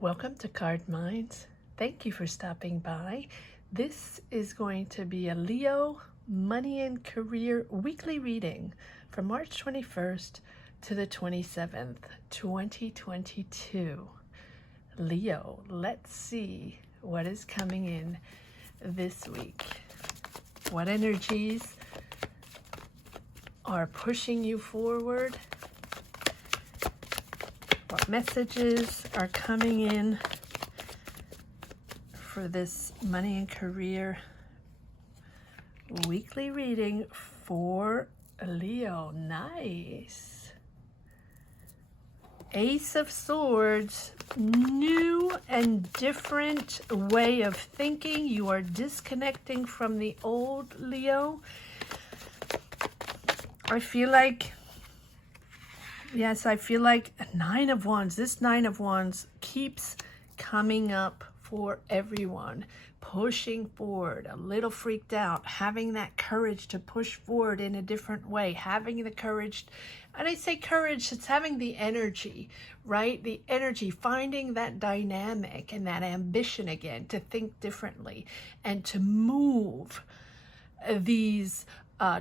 Welcome to Card Minds. Thank you for stopping by. This is going to be a Leo Money and Career weekly reading from March 21st to the 27th, 2022. Leo, let's see what is coming in this week. What energies are pushing you forward? What messages are coming in for this money and career weekly reading for Leo? Nice. Ace of Swords, new and different way of thinking. You are disconnecting from the old, Leo. I feel like Nine of Wands, this Nine of Wands keeps coming up for everyone, pushing forward, a little freaked out, having that courage to push forward in a different way, having the courage, and I say courage, it's having the energy, right? The energy, finding that dynamic and that ambition again to think differently and to move these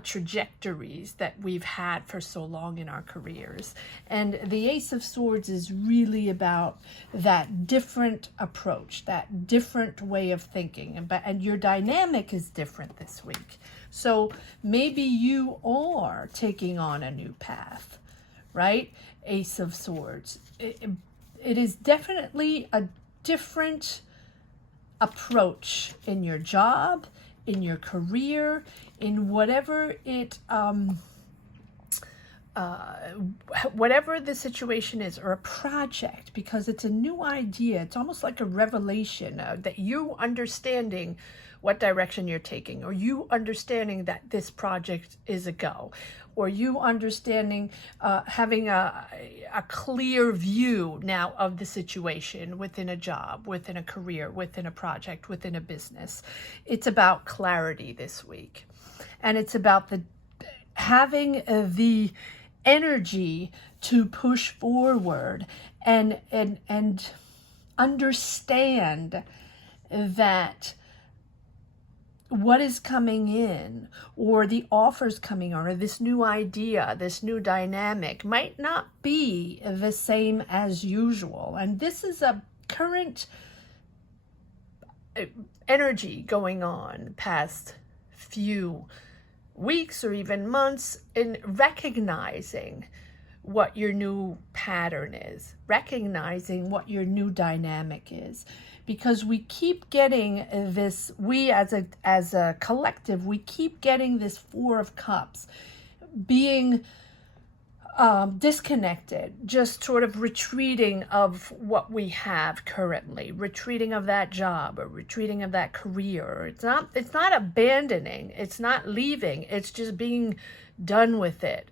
trajectories that we've had for so long in our careers. And the Ace of Swords is really about that different approach, that different way of thinking. And your dynamic is different this week. So maybe you are taking on a new path, right? Ace of Swords. It is definitely a different approach in your job, in your career, in whatever whatever the situation is, or a project, because it's a new idea. It's almost like a revelation that you understanding what direction you're taking, or you understanding that this project is a go, or you understanding, having a clear view now of the situation within a job, within a career, within a project, within a business. It's about clarity this week. And it's about having the energy to push forward and understand that what is coming in, or the offers coming on, or this new idea, this new dynamic might not be the same as usual. And this is a current energy going on past few weeks or even months, in recognizing what your new pattern is, recognizing what your new dynamic is, because we keep getting this, we as a collective, we keep getting this Four of Cups, being disconnected, just sort of retreating of what we have currently, retreating of that job, or retreating of that career. It's not abandoning, it's not leaving, it's just being done with it.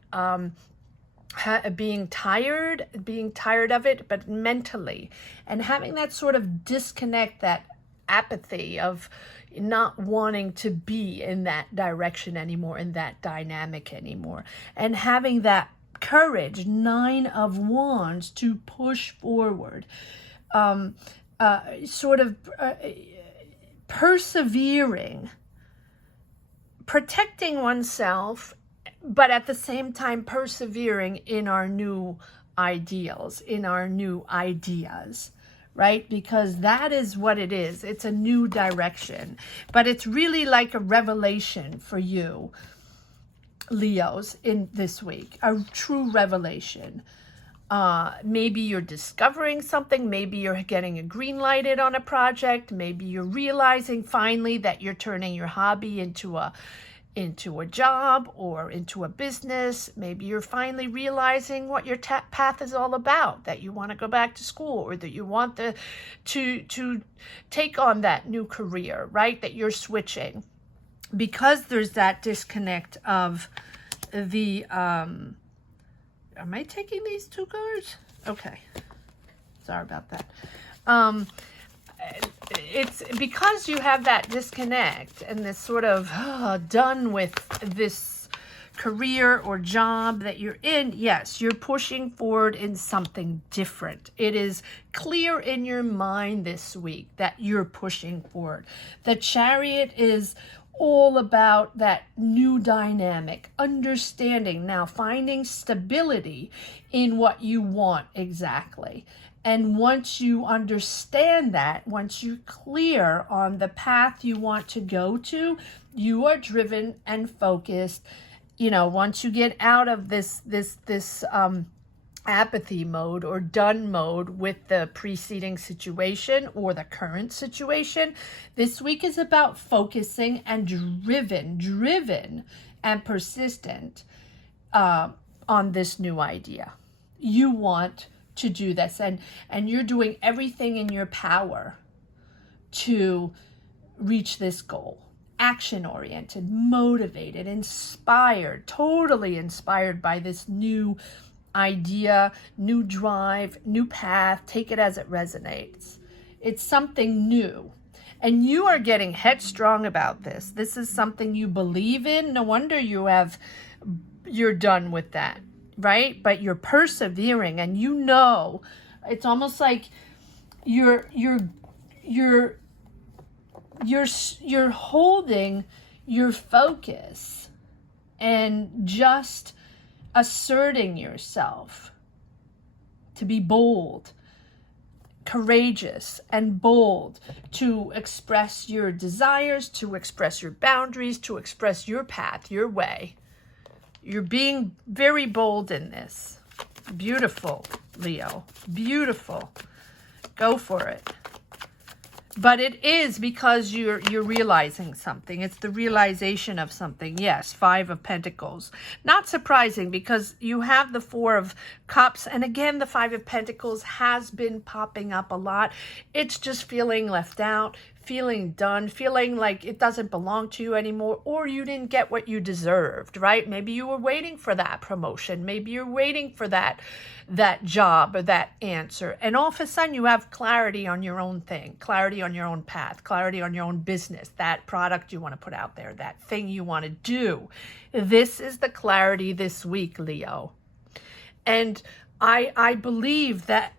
Being tired of it, but mentally, and having that sort of disconnect, that apathy of not wanting to be in that direction anymore, in that dynamic anymore, and having that courage, Nine of Wands, to push forward, persevering, protecting oneself, but at the same time persevering in our new ideals, in our new ideas, right? Because that is what it is. It's a new direction, but it's really like a revelation for you, Leos, in this week, a true revelation. Maybe you're discovering something, maybe you're getting a green lighted on a project, maybe you're realizing finally that you're turning your hobby into a job or into a business. Maybe you're finally realizing what your path is all about, that you want to go back to school, or that you want to take on that new career, right? That you're switching. Because there's that disconnect of the, am I taking these two cards? Okay. Sorry about that. It's because you have that disconnect and this sort of done with this career or job that you're in, yes, you're pushing forward in something different. It is clear in your mind this week that you're pushing forward. The Chariot is all about that new dynamic, understanding now, finding stability in what you want exactly. And once you understand that, once you're clear on the path you want to go to, you are driven and focused. You know, once you get out of this apathy mode or done mode with the preceding situation or the current situation, this week is about focusing and driven and persistent on this new idea. You want to do this, and you're doing everything in your power to reach this goal. Action oriented, motivated, inspired, totally inspired by this new idea, new drive, new path. Take it as it resonates. It's something new. And you are getting headstrong about this. This is something you believe in. No wonder you're done with that, right? But you're persevering, and you know, it's almost like you're holding your focus and just asserting yourself to be bold, courageous, and bold, to express your desires, to express your boundaries, to express your path, your way. You're being very bold in this. Beautiful, Leo. Beautiful. Go for it. But it is because you're realizing something. It's the realization of something. Yes, 5 of Pentacles. Not surprising, because you have the 4 of Cups. And again, the 5 of Pentacles has been popping up a lot. It's just feeling left out, feeling done, feeling like it doesn't belong to you anymore, or you didn't get what you deserved, right? Maybe you were waiting for that promotion. Maybe you're waiting for that job or that answer. And all of a sudden you have clarity on your own thing, clarity on your own path, clarity on your own business, that product you want to put out there, that thing you want to do. This is the clarity this week, Leo. And I believe that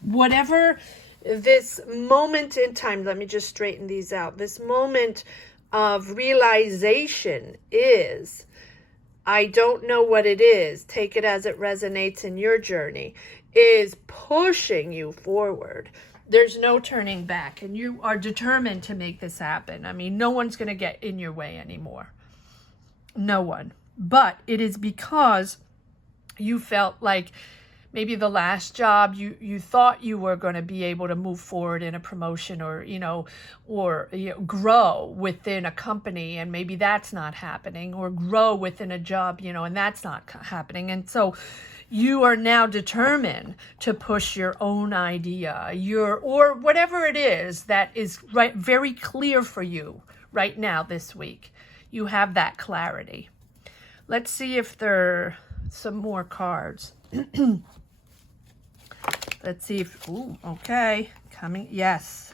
whatever this moment in time, let me just straighten these out. This moment of realization is, I don't know what it is, take it as it resonates in your journey, is pushing you forward. There's no turning back, and you are determined to make this happen. I mean, no one's going to get in your way anymore. No one. But it is because you felt like maybe the last job you thought you were going to be able to move forward in a promotion, or grow within a company, and maybe that's not happening, or grow within a job, and that's not happening. And so you are now determined to push your own idea, or whatever it is that is right, very clear for you right now this week. You have that clarity. Let's see if there are some more cards. Let's see if, okay, coming, yes.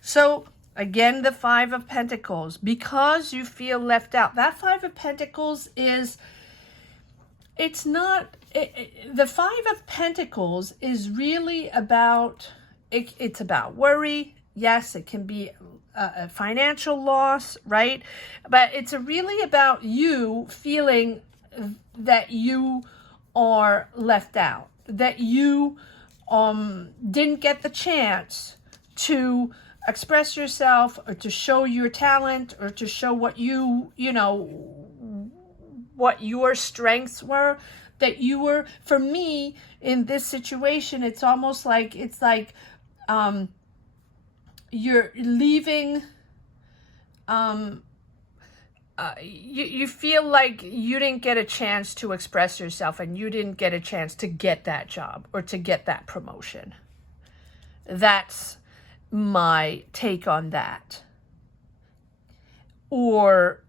So again, the 5 of Pentacles, because you feel left out. That 5 of Pentacles is, it's not, the 5 of Pentacles is really about, it's about worry. Yes, it can be a financial loss, right? But it's really about you feeling that you are left out, that you didn't get the chance to express yourself, or to show your talent, or to show what what your strengths were, that you were, for me, in this situation, it's almost like, you're leaving, you feel like you didn't get a chance to express yourself, and you didn't get a chance to get that job or to get that promotion. That's my take on that. Or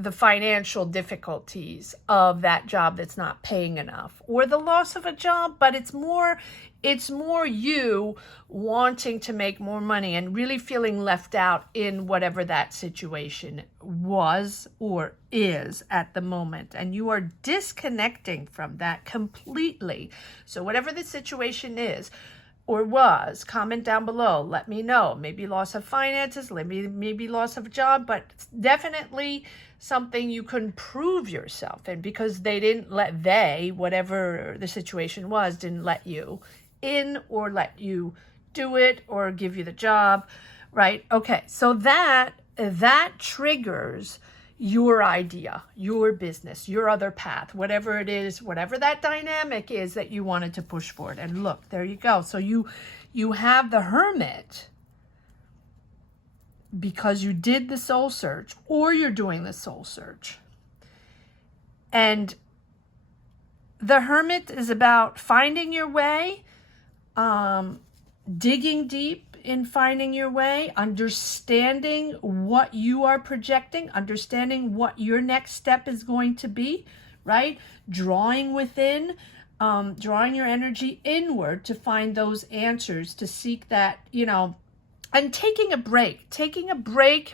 the financial difficulties of that job that's not paying enough, or the loss of a job, but it's more you wanting to make more money and really feeling left out in whatever that situation was or is at the moment, and you are disconnecting from that completely. So whatever the situation is or was, comment down below, let me know. Maybe loss of finances, maybe loss of job, but definitely something you can prove yourself in, because whatever the situation was, didn't let you in or let you do it or give you the job, right? Okay, so that triggers your idea, your business, your other path, whatever it is, whatever that dynamic is that you wanted to push forward. And look, there you go. So you have the Hermit because you did the soul search, or you're doing the soul search. And the Hermit is about finding your way, digging deep in finding your way, understanding what you are projecting, understanding what your next step is going to be, right? Drawing within, drawing your energy inward to find those answers, to seek that, and taking a break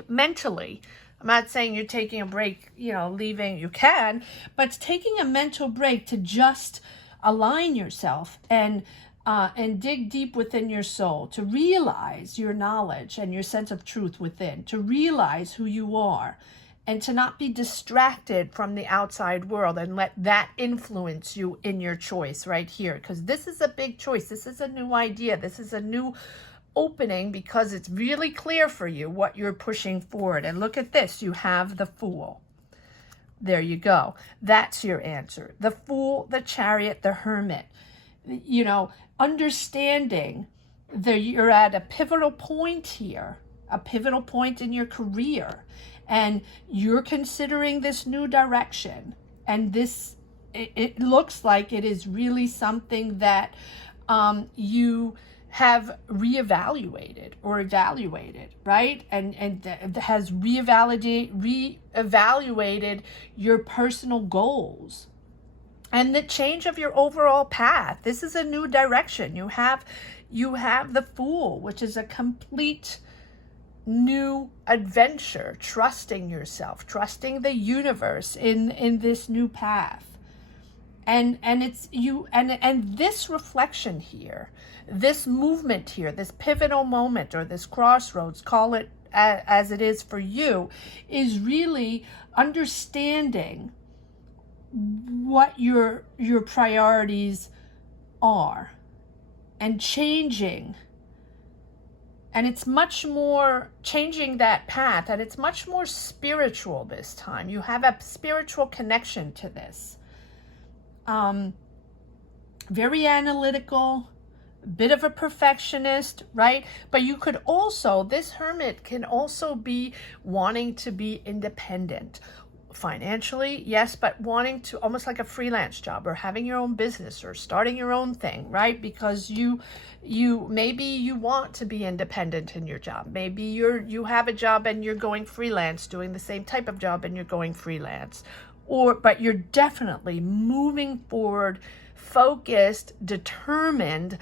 mentally. I'm not saying you're taking a break, leaving, you can, but it's taking a mental break to just align yourself and dig deep within your soul, to realize your knowledge and your sense of truth within, to realize who you are, and to not be distracted from the outside world and let that influence you in your choice right here. Because this is a big choice. This is a new idea. This is a new opening, because it's really clear for you what you're pushing forward. And look at this. You have the Fool. There you go. That's your answer. The Fool, the Chariot, the Hermit. Understanding that you're at a pivotal point here, a pivotal point in your career, and you're considering this new direction. And it looks like it is really something that you have reevaluated or evaluated, right? And has reevaluated your personal goals and the change of your overall path. This is a new direction. You have the Fool, which is a complete new adventure, trusting yourself, trusting the universe in this new path. And it's you, and this reflection here, this movement here, this pivotal moment, or this crossroads, call it as it is for you, is really understanding what your priorities are and changing. And it's much more changing that path, and it's much more spiritual this time. You have a spiritual connection to this. Very analytical, bit of a perfectionist, right? But you could also, this Hermit can also be wanting to be independent financially, yes, but wanting to, almost like a freelance job, or having your own business, or starting your own thing, right? Because you maybe you want to be independent in your job. Maybe you have a job and you're going freelance, doing the same type of job and you're going freelance. But you're definitely moving forward, focused, determined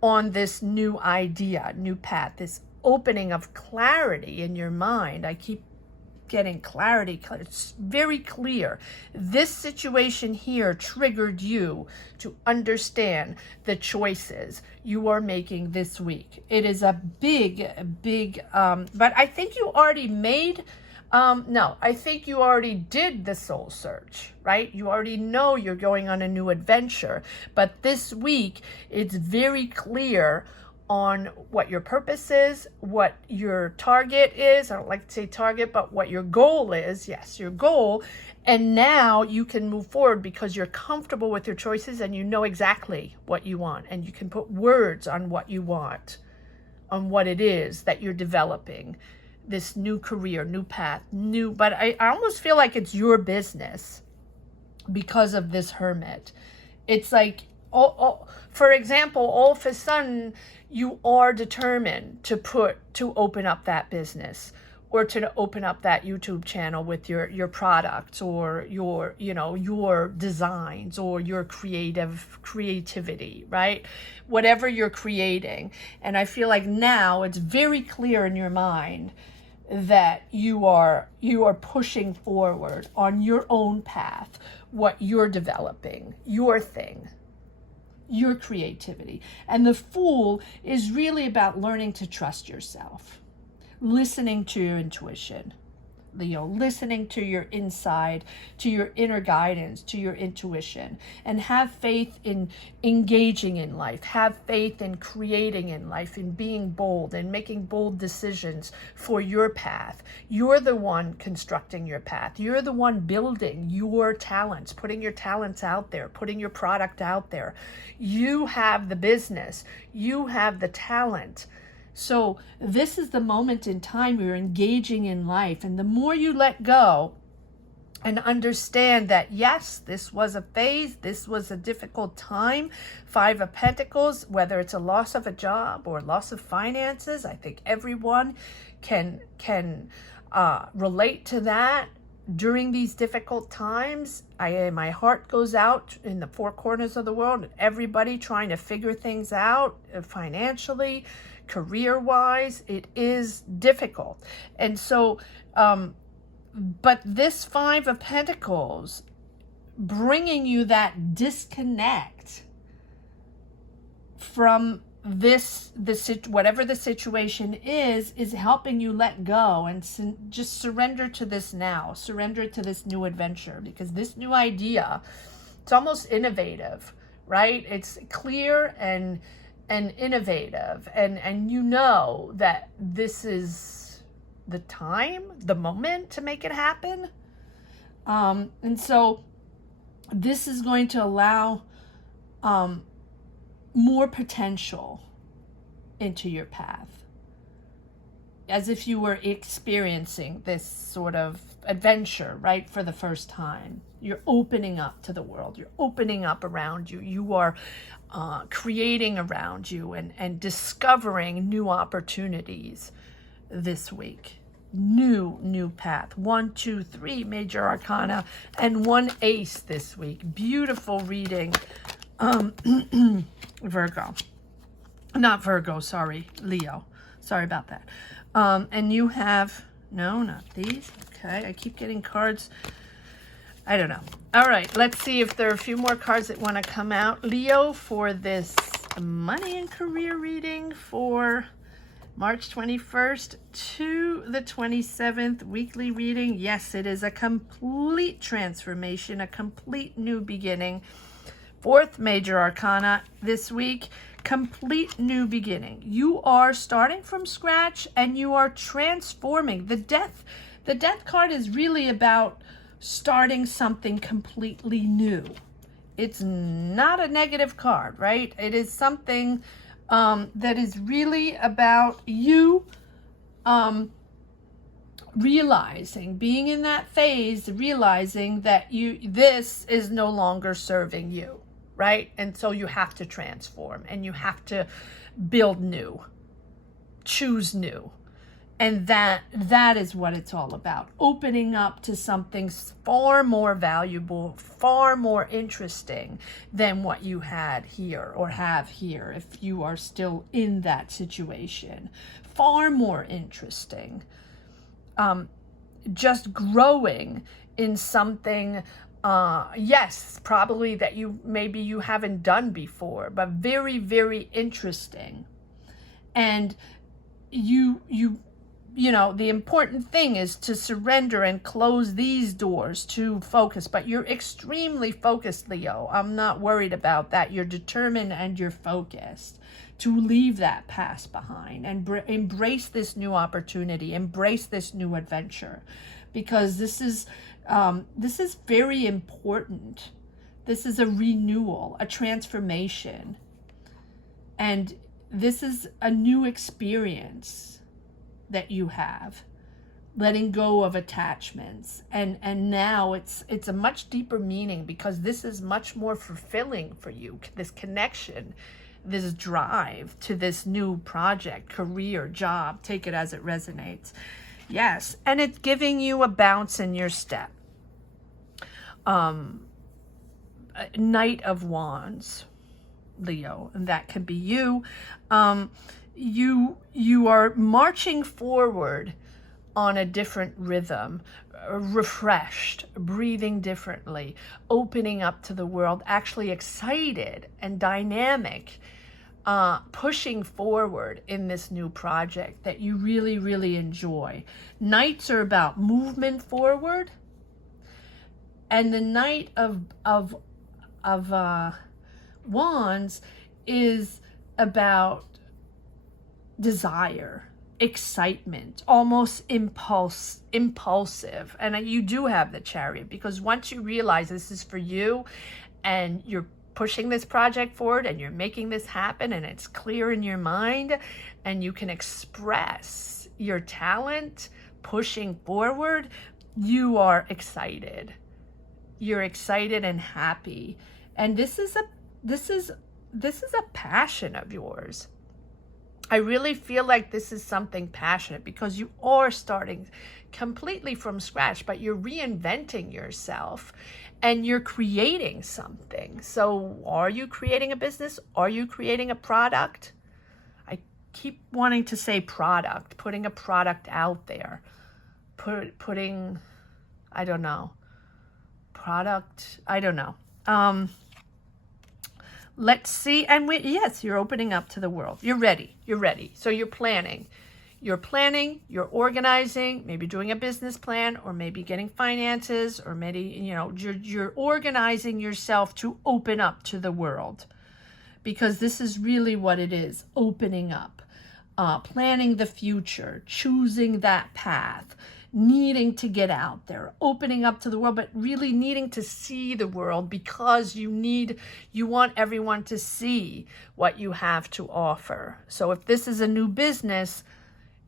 on this new idea, new path, this opening of clarity in your mind. I keep getting clarity. It's very clear. This situation here triggered you to understand the choices you are making this week. It is a big, but I think you already made, I think you already did the soul search, right? You already know you're going on a new adventure, but this week it's very clear on what your purpose is, what your target is. I don't like to say target, but what your goal is. Yes, your goal. And now you can move forward because you're comfortable with your choices and you know exactly what you want. And you can put words on what you want, on what it is that you're developing. This new career, new path, but I almost feel like it's your business because of this Hermit. It's like, for example, all of a sudden, you are determined to open up that business, or to open up that YouTube channel with your products or your, you know, your designs or your creativity, right? Whatever you're creating. And I feel like now it's very clear in your mind that you are pushing forward on your own path, what you're developing, your thing, your creativity. And the Fool is really about learning to trust yourself, listening to your intuition, Leo, listening to your inside, to your inner guidance, to your intuition, and have faith in engaging in life, have faith in creating in life, in being bold and making bold decisions for your path. You're the one constructing your path. You're the one building your talents, putting your talents out there, putting your product out there. You have the business. You have the talent. So this is the moment in time you're engaging in life. And the more you let go and understand that, yes, this was a phase, this was a difficult time, 5 of Pentacles, whether it's a loss of a job or loss of finances, I think everyone can relate to that. During these difficult times, my heart goes out in the 4 corners of the world, everybody trying to figure things out financially, career-wise. It is difficult. And so, but this 5 of Pentacles, bringing you that disconnect from whatever the situation is helping you let go and just surrender to this now, surrender to this new adventure, because this new idea, it's almost innovative, right? It's clear and innovative, and you know that this is the time, the moment to make it happen. And so this is going to allow more potential into your path, as if you were experiencing this sort of adventure, right, for the first time. You're opening up to the world. You're opening up around you. You are creating around you and discovering new opportunities this week. New path. 1, 2, 3 major arcana and 1 ace this week. Beautiful reading. Virgo. Not Virgo, sorry. Leo. Sorry about that. And you have, no, not these. Okay, I keep getting cards. I don't know. All right, let's see if there are a few more cards that want to come out. Leo, for this money and career reading for March 21st to the 27th, weekly reading. Yes, it is a complete transformation, a complete new beginning. 4th major arcana this week, complete new beginning. You are starting from scratch and you are transforming. The death card is really about starting something completely new. It's not a negative card, right? It is something that is really about you realizing, being in that phase, realizing that this is no longer serving you, right? And so you have to transform and you have to build new, choose new. And that is what it's all about. Opening up to something far more valuable, far more interesting than what you had here or have here if you are still in that situation. Far more interesting. Just growing in something, yes, probably that maybe you haven't done before, but very, very interesting. And you know, the important thing is to surrender and close these doors to focus. But you're extremely focused, Leo. I'm not worried about that. You're determined and you're focused to leave that past behind and embrace this new opportunity, embrace this new adventure, because this is very important. This is a renewal, a transformation, and this is a new experience that you have, letting go of attachments, and now it's a much deeper meaning, because this is much more fulfilling for you, this connection, this drive to this new project, career, job, take it as it resonates. Yes, and it's giving you a bounce in your step. Knight of Wands, Leo, and that can be you. You are marching forward on a different rhythm, refreshed, breathing differently, opening up to the world, actually excited and dynamic, pushing forward in this new project that you really, really enjoy. Knights are about movement forward, and the Knight of Wands is about desire, excitement, almost impulsive. And you do have the Chariot, because once you realize this is for you and you're pushing this project forward and you're making this happen and it's clear in your mind and you can express your talent pushing forward, you are excited. You're excited and happy. And this is a passion of yours. I really feel like this is something passionate, because you are starting completely from scratch, but you're reinventing yourself and you're creating something. So are you creating a business? Are you creating a product? I keep wanting to say product, putting a product out there, putting, I don't know, product, I don't know. Let's see. And yes, you're opening up to the world. You're ready. You're ready. So you're planning. You're planning, you're organizing, maybe doing a business plan, or maybe getting finances, or maybe, you're organizing yourself to open up to the world. Because this is really what it is, opening up, planning the future, choosing that path, needing to get out there, opening up to the world, but really needing to see the world, because you want everyone to see what you have to offer. So if this is a new business,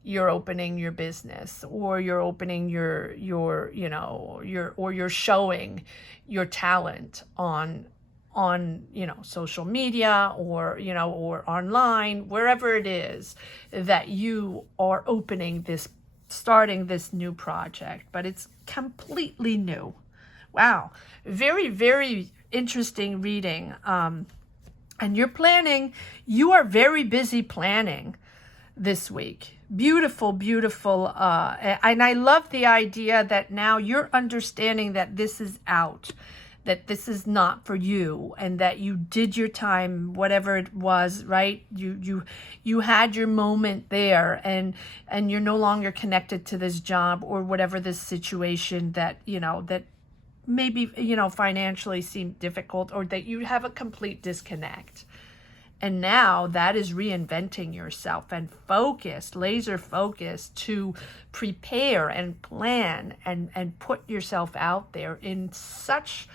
you're opening your business, or you're opening you're showing your talent on social media, or online, wherever it is that you are starting this new project, but it's completely new. Wow. Very, very interesting reading. And you are very busy planning this week. Beautiful, beautiful. And I love the idea that now you're understanding that this is out, that this is not for you, and that you did your time, whatever it was, right? You had your moment there, and you're no longer connected to this job or whatever this situation that, that maybe, financially seemed difficult, or that you have a complete disconnect. And now that is reinventing yourself and laser focused to prepare and plan and put yourself out there in such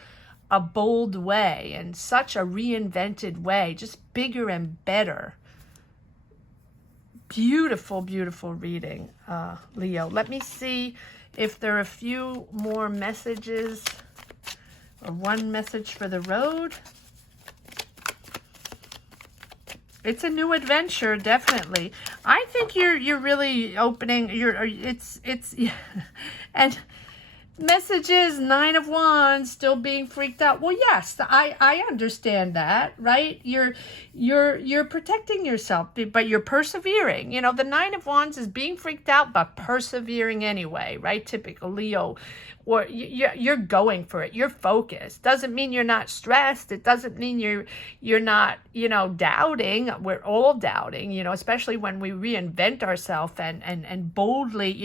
a bold way, and such a reinvented way, just bigger and better. Beautiful, beautiful reading, Leo. Let me see if there are a few more messages, or one message for the road. It's a new adventure, definitely. I think you're really opening. And messages, 9 of Wands, still being freaked out. Well, yes, I understand that, right? You're protecting yourself, but you're persevering. The 9 of Wands is being freaked out, but persevering anyway, right? Typical Leo. Or you're going for it. You're focused. Doesn't mean you're not stressed. It doesn't mean you're not, doubting. We're all doubting, especially when we reinvent ourselves and boldly,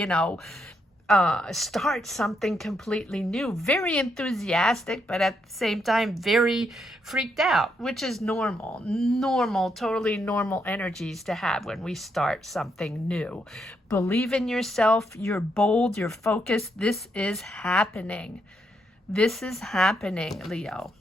start something completely new. Very enthusiastic, but at the same time very freaked out, which is totally normal energies to have when we start something new. Believe in yourself. You're bold. You're focused. This is happening. This is happening, Leo.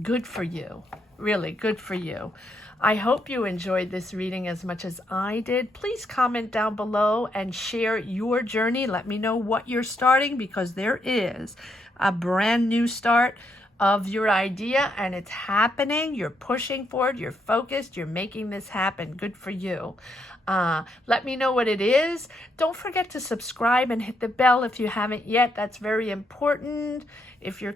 Good for you. Really good for you. I hope you enjoyed this reading as much as I did. Please comment down below and share your journey. Let me know what you're starting, because there is a brand new start of your idea, and it's happening. You're pushing forward, you're focused, you're making this happen. Good for you. Let me know what it is. Don't forget to subscribe and hit the bell if you haven't yet. That's very important. If you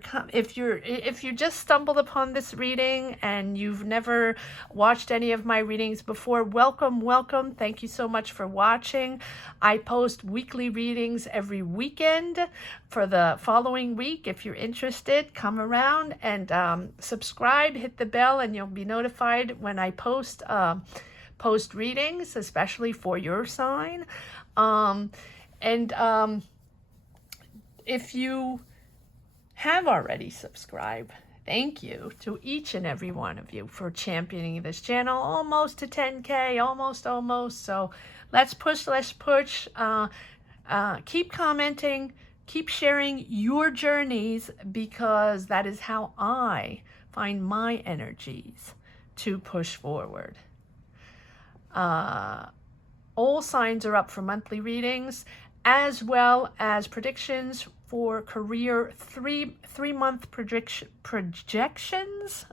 just stumbled upon this reading and you've never watched any of my readings before, welcome. Thank you so much for watching. I post weekly readings every weekend for the following week. If you're interested, come around and subscribe, hit the bell, and you'll be notified when I post readings, especially for your sign. If you have already subscribed, thank you to each and every one of you for championing this channel. Almost to 10K, almost. So let's push. Keep commenting, keep sharing your journeys, because that is how I find my energies to push forward. All signs are up for monthly readings, as well as predictions for career three-month projections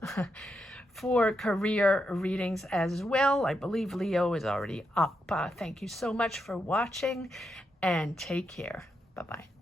for career readings as well. I believe Leo is already up. Thank you so much for watching, and take care. Bye-bye.